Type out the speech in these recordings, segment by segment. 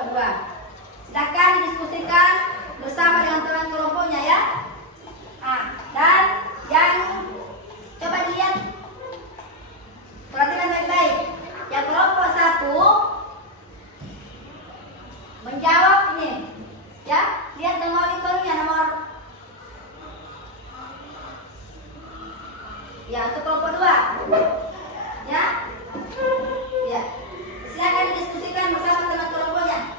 kelompok 2. Silakan didiskusikan bersama dengan teman kelompoknya ya. Dan yang coba dilihat, perhatikan baik-baik. Yang kelompok 1 menjawab ini, ya. Lihat nomor hitungannya, nomor. Ya, untuk kelompok 2. Ya. Ya. Silakan didiskusikan bersama teman kelompoknya.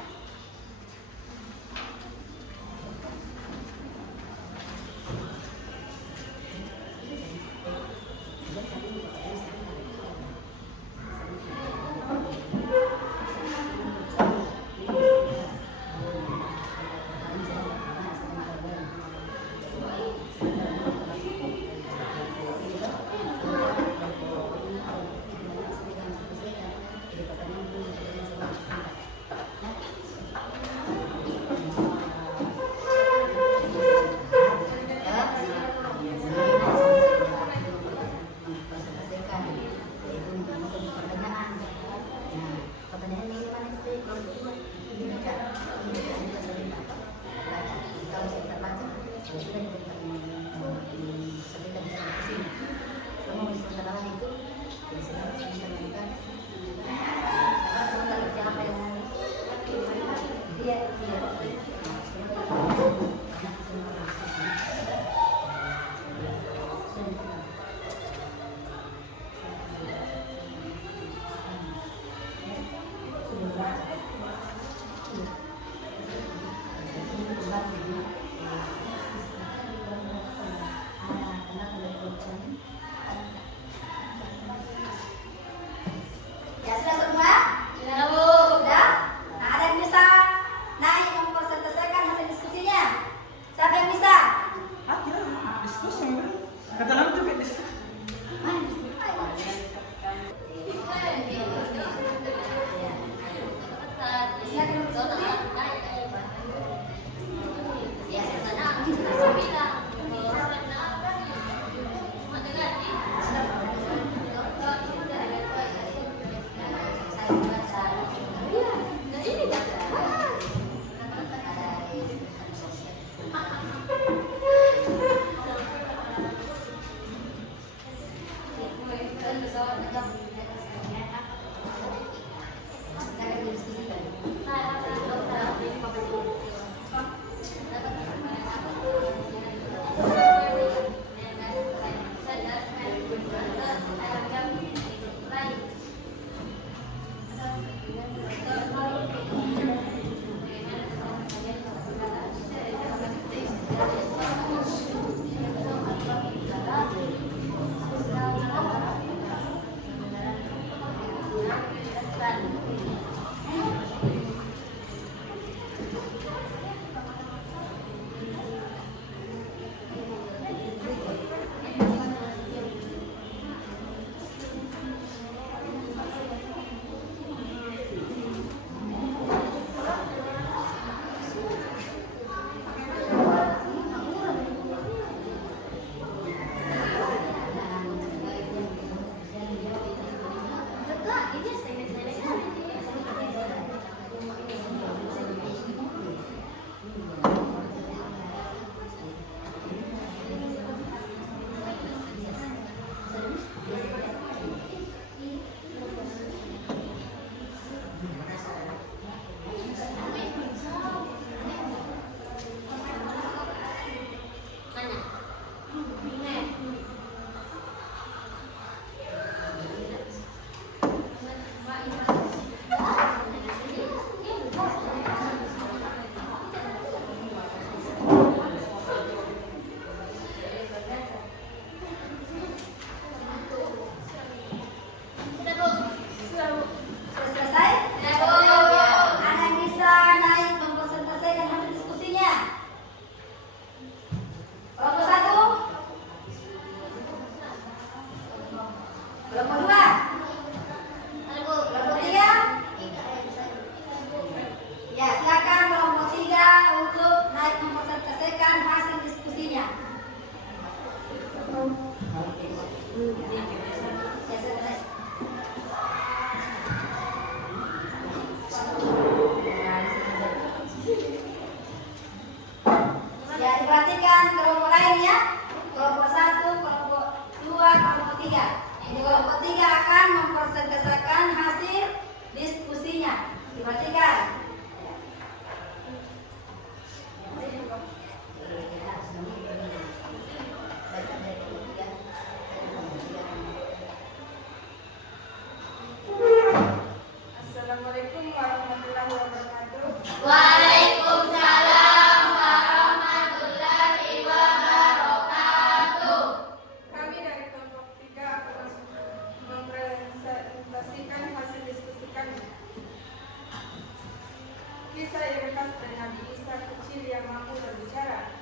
Kisah Irhas dan Nabi Isa kecil yang mampu berbicara.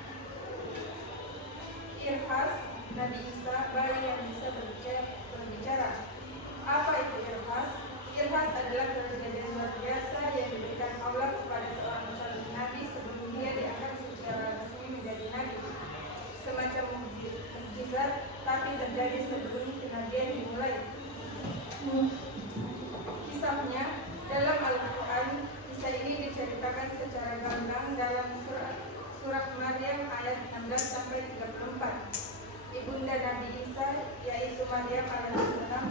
Irhas, Nabi Isa, bayi yang bisa berbicara. Apa itu Irhas? Irhas adalah kejadian luar biasa yang diberikan Allah kepada seorang calon nabi sebelum dia diangkat secara resmi menjadi nabi. Semacam mukjizat, tapi terjadi sebelum kenabian dimulai. Kisahnya dalam Al-Quran, kisah ini diceritakan secara gamblang dalam surat Maryam ayat 16-34. Ibunda Nabi Isa, yaitu Maryam alaihissalam,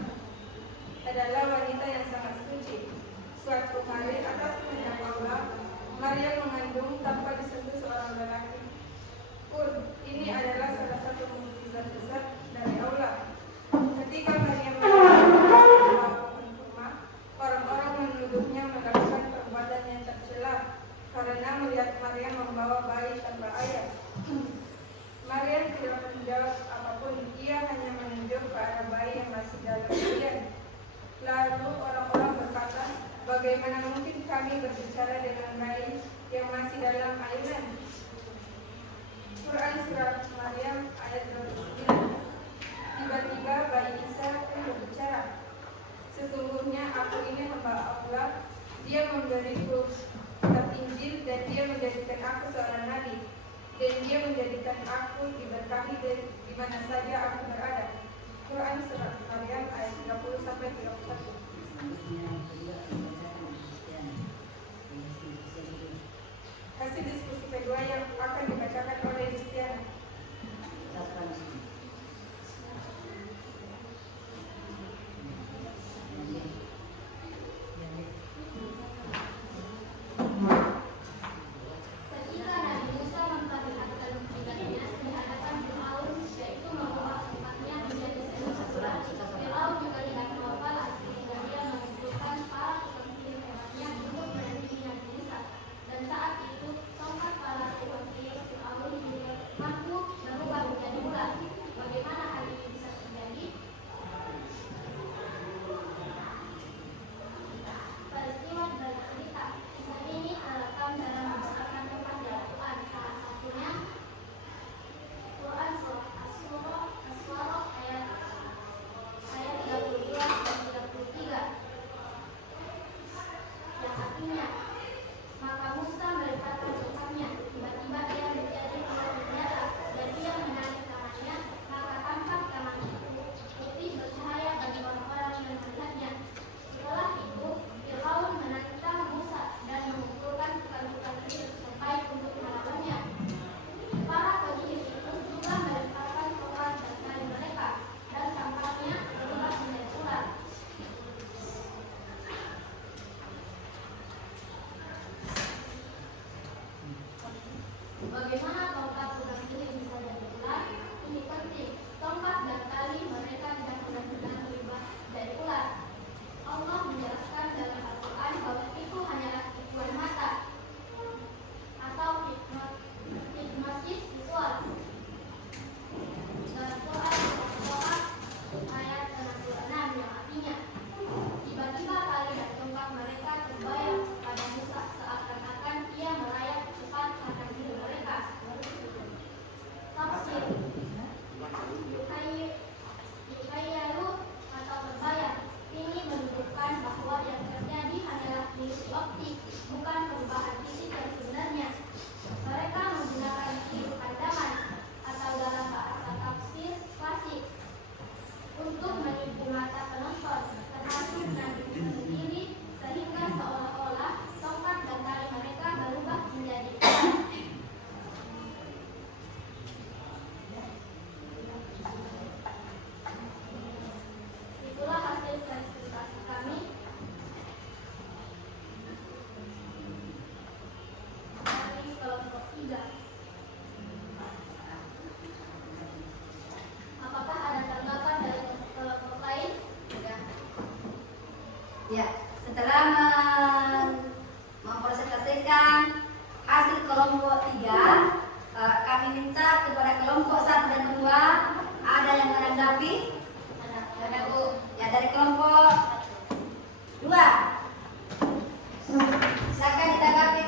adalah wanita yang sangat suci. Suatu hari atas kehendak Allah, Maryam mengandung tanpa disentuh seorang lelaki pun. Ini adalah salah satu mukjizat besar dari Allah. Ketika Maryam orang-orang menuduhnya melakukan perbuatan yang tercela karena melihat Maryam membawa bayi tanpa ayah. Maryam tidak menjawab apapun, ia hanya menunjuk ke arah bayi yang masih dalam badan. Lalu orang-orang berkata, bagaimana mungkin kami berbicara dengan bayi yang masih dalam ayunan? Quran Surat Maryam ayat 29. Tiba-tiba bayi Isa pun berbicara. Sesungguhnya aku ini hamba Allah, dia memberiku kitab Injil dan dia menjadikan aku seorang nabi, dan dia menjadikan aku diberkahi di mana saja aku berada. Quran Surat Maryam ayat 30-31. Hasil diskusi kedua yang akan dibacakan oleh Yustiana. Bagaimana tongkat kuda ini bisa jadi ular? Ini penting. Tongkat dan tali mereka tidak benar-benar terlibat dari ular. Allah menjelaskan dalam Al-Quran bahwa itu hanyalah tipuan mata atau hipnosis visual. Dalam Quran Al-Quran ayat 66 yang artinya tiba-tiba tali dan tongkat mereka terbayang pada Musa seakan-akan ia merayap cepat karena diri mereka. Tafsir Yukhayalu atau terbayang ini menunjukkan bahwa yang terjadi hanyalah ilusi optik, bukan perubahan fisik yang sebenarnya. Mereka menggunakan tiru pandangan atau dalam bahasa tafsir klasik untuk menipu mata penonton, termasuk Nabi sendiri, sehingga seolah-olah tongkat dan tali mereka berubah menjadi ular. Itulah hasil presentasi kami. Dari kelompok 3. Apakah ada tanggapan dari kelompok lain? Ya, setelah mempresentasikan hasil kelompok 3, kami minta kepada kelompok 1 dan 2 ada yang menanggapi? Ada Bu. Ya, dari kelompok 2. Silakan ditanggapi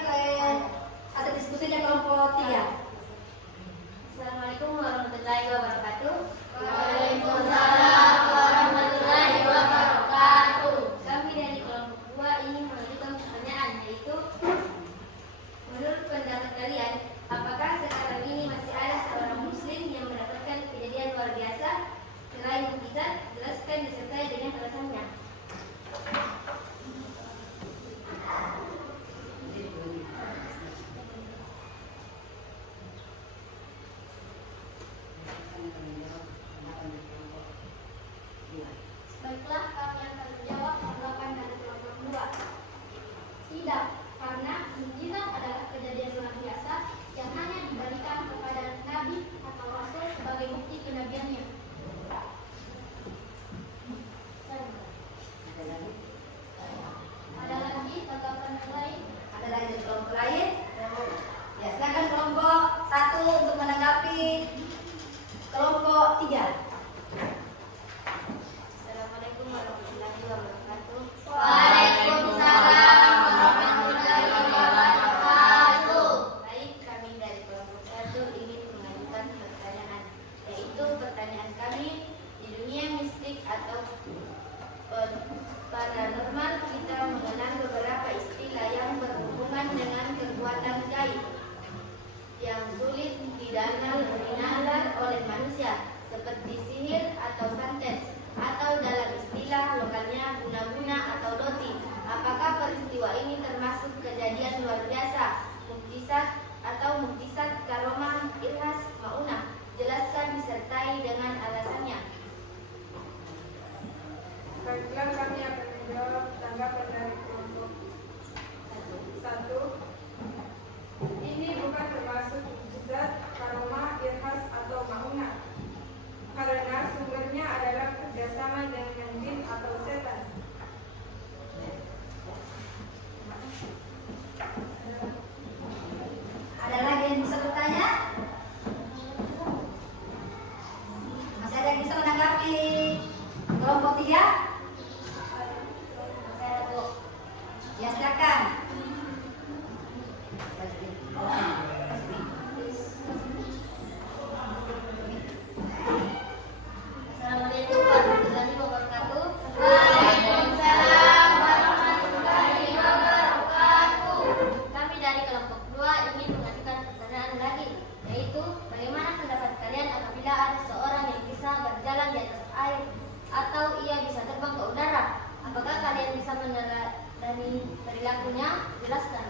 Assalamualaikum warahmatullahi wabarakatuh. Waalaikumsalam warahmatullahi wabarakatuh. Kami dari kelompok 2 ingin mengajukan pertanyaan lagi, yaitu bagaimana pendapat kalian apabila ada seorang yang bisa berjalan di atas air atau ia bisa terbang ke udara? Apakah kalian bisa meneladani perilakunya? Jelaskan.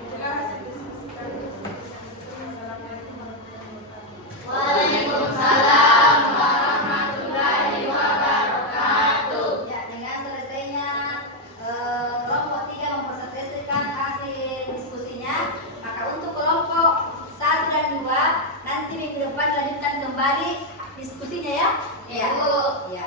Itulah hasil diskusi kami. Assalamualaikum warahmatullahi wabarakatuh. Waalaikumsalam warahmatullahi wabarakatuh. Ya, dengan selesainya kelompok 3 mempresentasikan hasil diskusinya, maka untuk kelompok 1 dan 2 nanti minggu depan lanjutkan kembali diskusinya ya. Ya, Bu. Ya.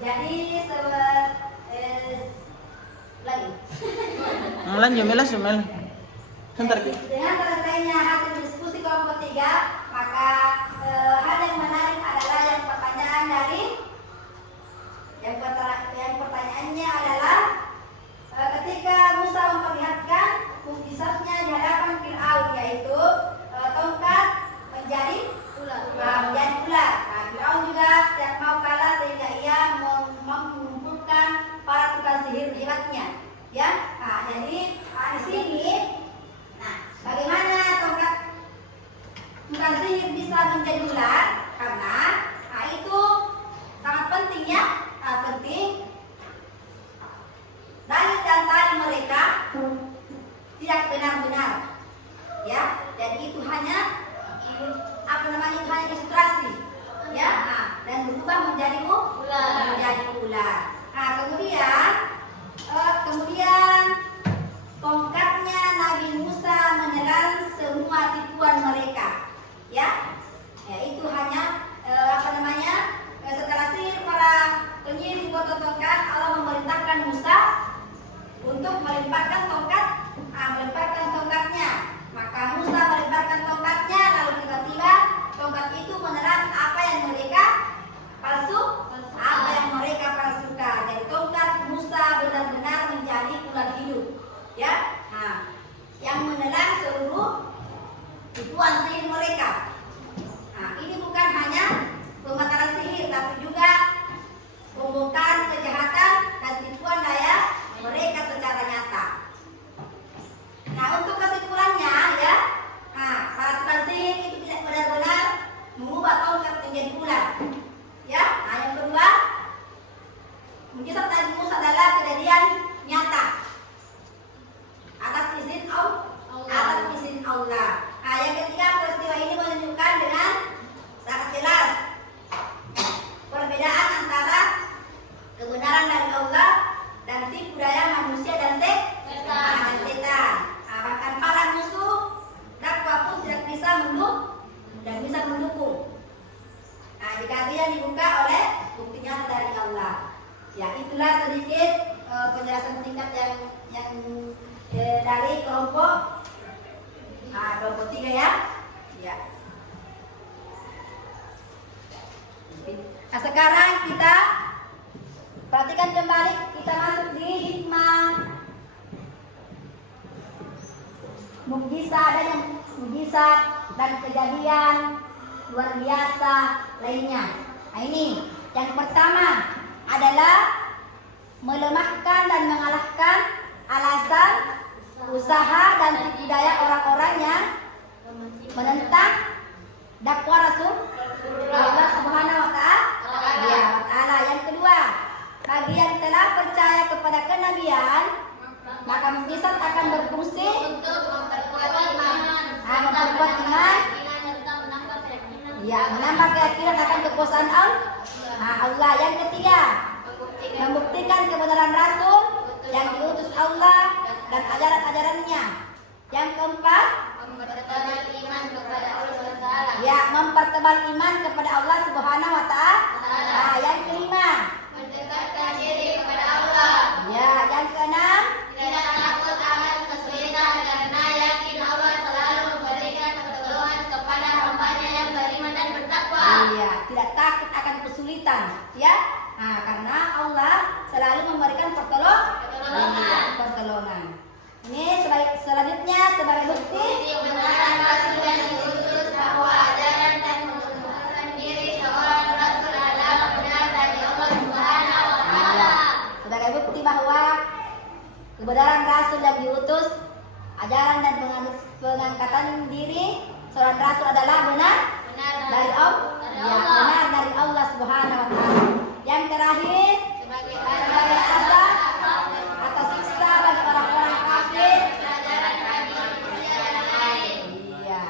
Ya, jadi lagi. Lanjut Mela, Mel. Sebentar. Dengan selesainya hasil diskusi kelompok 3, maka hal yang menarik adalah yang pertanyaan dari yang pertanyaannya adalah ketika Musa memperlihatkan mukjizatnya di hadapan Fir'aun, yaitu tongkat menjadi ular. Menjadi ular. Nah, Fir'aun juga tidak mau kalah sehingga ia mengumpulkan para tukang sihir hebatnya. Ya, nah, jadi di sini, nah, bagaimana tongkat tukang sihir bisa menjadi ular? Karena itu sangat penting ya, penting. Dalil dan tali mereka tidak benar-benar, ya. Jadi itu hanya itu hanya ilustrasi, ya. Nah, dan berubah menjadi ular. Nah, kemudian tongkatnya Nabi Musa menelan semua tipuan mereka, ya. Ya, itu hanya setelah sihir para penyihir dibuat tongkat, Allah memerintahkan Musa untuk melemparkan tongkatnya. Maka Musa melemparkan tongkatnya, lalu tiba-tiba tongkat itu menelan apa yang mereka palsukan. Jadi tongkat Musa benar-benar menjadi ular hidup, ya. Nah, yang menelan seluruh tipuan sihir mereka. Nah, ini bukan hanya pembatalan sihir, tapi juga pembongkaran kejahatan dan tipuan daya mereka secara nyata. Nah, untuk kesimpulannya, ya, para tukang sihir itu tidak benar-benar mengubah tongkat menjadi ular, ya. Nah, yang kedua, mukjizat Nabi Musa adalah kejadian nyata atas izin Allah. Nah, yang ketiga, peristiwa ini menunjukkan dengan sangat jelas perbedaan antara kebenaran dari Allah dan tipu daya manusia dan setan. Bahkan para musuh dakwah pun tidak bisa mendukung. Nah, jika dia dibuka oleh bukti nyata dari Allah. Ya, itulah sedikit penjelasan singkat yang dari kelompok 3 ya. Ya. Nah, sekarang kita Perhatikan kembali, kita masuk di hikmah. Mukjizat dan kejadian luar biasa lainnya. Nah, ini yang pertama adalah melemahkan dan mengalahkan alasan, usaha dan tipu daya orang-orang yang menentang dakwah Rasul Allah Subhanahu wa Ta'ala. Yang kedua, bagi yang telah percaya kepada kenabian, maka mukjizat akan berfungsi untuk memperkuat iman, memperkuat iman, ya, menambah keyakinan akan kekuasaan Allah. Yang ketiga, membuktikan kebenaran Rasul yang diutus Allah dan ajaran-ajarannya. Yang keempat, mempertebal iman kepada Allah SWT. ya, mempertebal iman kepada Allah Subhanahu wa Ta'ala. Yang kelima, Mendekatkan diri kepada Allah. ya, yang keenam, Tidak takut akan kesulitan karena yakin Allah selalu memberikan pertolongan kepada hambanya yang beriman dan bertakwa. iya, tidak takut akan kesulitan, ya. Nah, karena Allah selalu memberikan pertolongan. Ini selanjutnya sebagai bukti Kebenaran Rasul yang diutus bahwa ajaran dan mengundurkan diri seorang Rasul adalah benar dari Allah Subhanahu wa Ta'ala. sebagai bukti bahwa kebenaran Rasul yang diutus, ajaran dan pengangkatan diri seorang Rasul adalah benar dari Allah, ya, benar dari Allah Subhanahu wa Ta'ala. Yang terakhir, Sebagai sebagai azab atau siksa bagi orang-orang kafir. pelajaran bagi manusia yang lain. Iya.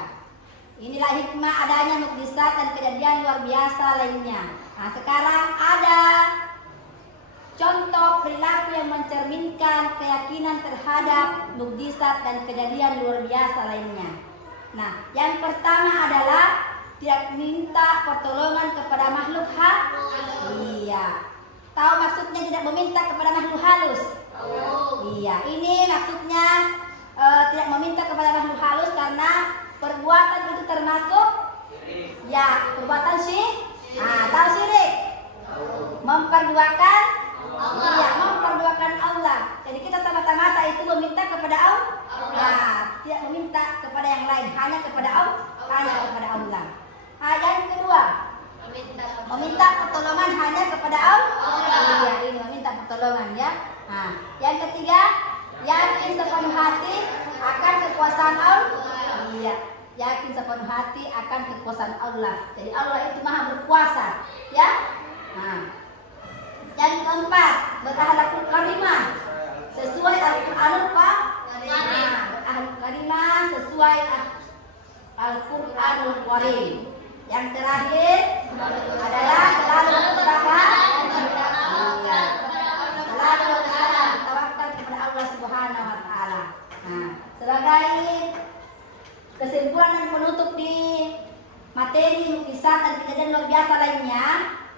Inilah hikmah adanya mukjizat dan kejadian luar biasa lainnya. Nah, sekarang ada contoh perilaku yang mencerminkan keyakinan terhadap mukjizat dan kejadian luar biasa lainnya. Nah, yang pertama adalah tidak minta pertolongan kepada makhluk Iya. Tahu maksudnya tidak meminta kepada makhluk halus? Iya, ini maksudnya tidak meminta kepada makhluk halus karena perbuatan itu termasuk ya perbuatan syirik. Tahu syirik? Memperduakan iya, memperduakan Allah. Jadi kita semata-mata itu meminta kepada Allah. Ya, tidak meminta kepada yang lain, hanya kepada Allah. Yang kedua, meminta pertolongan hanya kepada Allah. Iya, ini meminta pertolongan, ya. Nah, yang ketiga, yakin sepenuh hati akan kekuasaan Allah. Iya, yakin sepenuh hati akan kekuasaan Allah. Jadi Allah itu maha berkuasa, ya. Nah, yang keempat, berakhlakul karimah sesuai Al-Qur'anul Karimah, sesuai Al-Qur'anul Karim. Yang terakhir adalah selalu berusaha, selalu berusaha tawakal kepada Allah Subhanahu wa Ta'ala. Nah, sebagai kesimpulan dan penutup di materi mukjizat dan kejadian luar biasa lainnya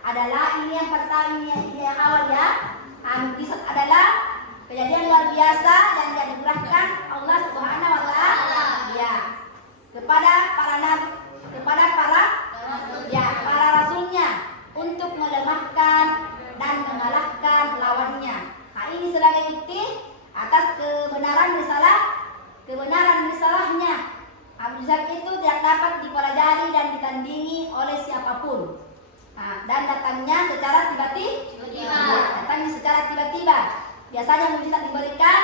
adalah ini yang pertama, ini yang awal, ya. Mukjizat adalah kejadian luar biasa yang dianugerahkan Allah Subhanahu wa Ta'ala, ya, kepada para nabi, kepada para rasulnya untuk melemahkan dan mengalahkan lawannya. Nah, ini sebagai bukti atas kebenaran risalahnya. Mukjizat itu tidak dapat dipelajari dan ditandingi oleh siapapun. Nah, dan datangnya secara tiba-tiba. Biasanya mukjizat diberikan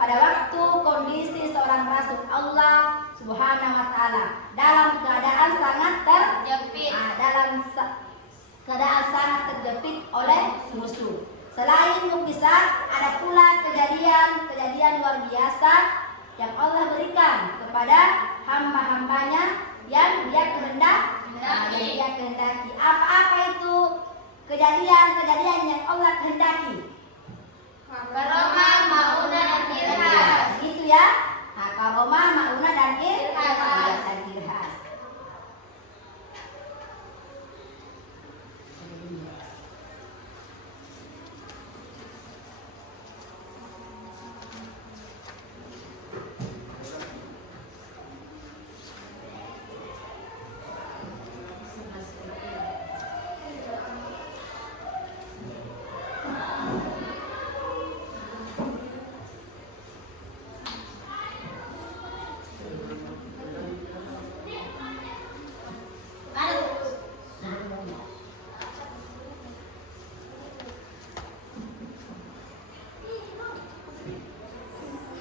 pada waktu kondisi seorang rasul Allah Subhanahu wa Ta'ala dalam keadaan sangat terjepit oleh musuh. Selain mukjizat, ada pula kejadian luar biasa yang Allah berikan kepada hamba-hambanya yang Dia kehendaki. Apa-apa itu kejadian yang Allah kehendaki?